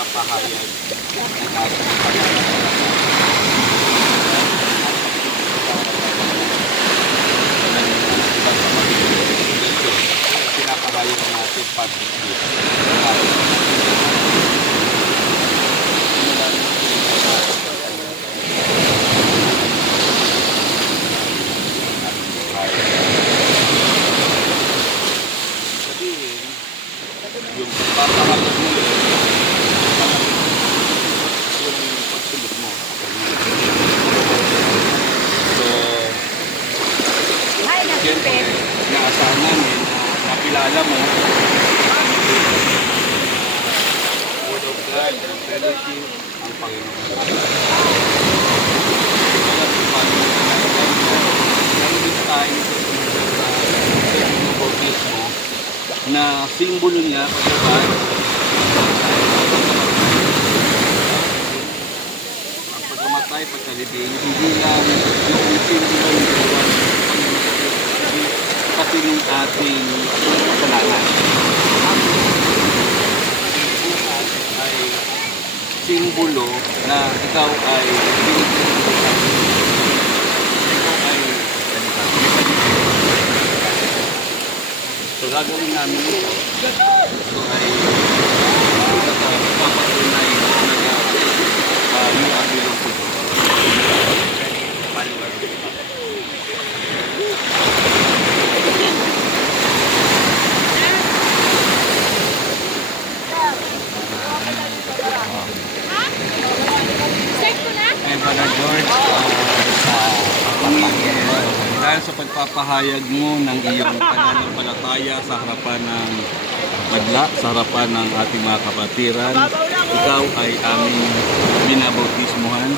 Papahayag ng ating pinapahayag natin public sabihin yung papahayag mo naasahan namin na nakilala mo Word of God and fellowship ang Panginoon. Nandun tayo sa bautismo na simbolo niya pagkakas ang pagkamatay, pagkalibing, hindi lang yung simbolo ng pati ng ating kasalanan. Ay simbolo na ikaw ay so gagawin namin ito. Ito ay papatunay na you are belong to God. Brother George, dahil sa pagpapahayag mo ng iyong pananampalataya sa harapan ng madla, sa harapan ng ating mga kapatiran, ikaw ay aming binabautismuhan.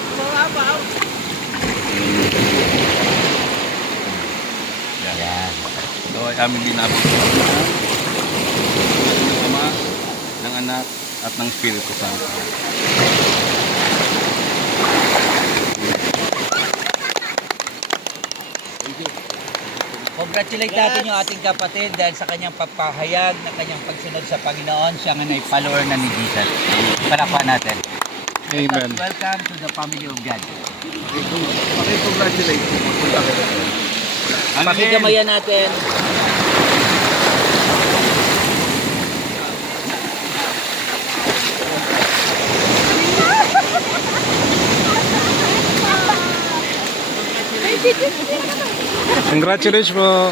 Ikaw ay aming binabautismuhan ng Ama, ng Anak, at ng Espiritu Santo. Congratulate natin yung ating kapatid dahil sa kanyang pagpahayag na kanyang pagsunod sa Panginoon. Siya nga ay follower na ni Jesus. Palakpakan natin. Amen. Welcome to the family of God. Congratulate. Pakigamayan natin. Congratulations po.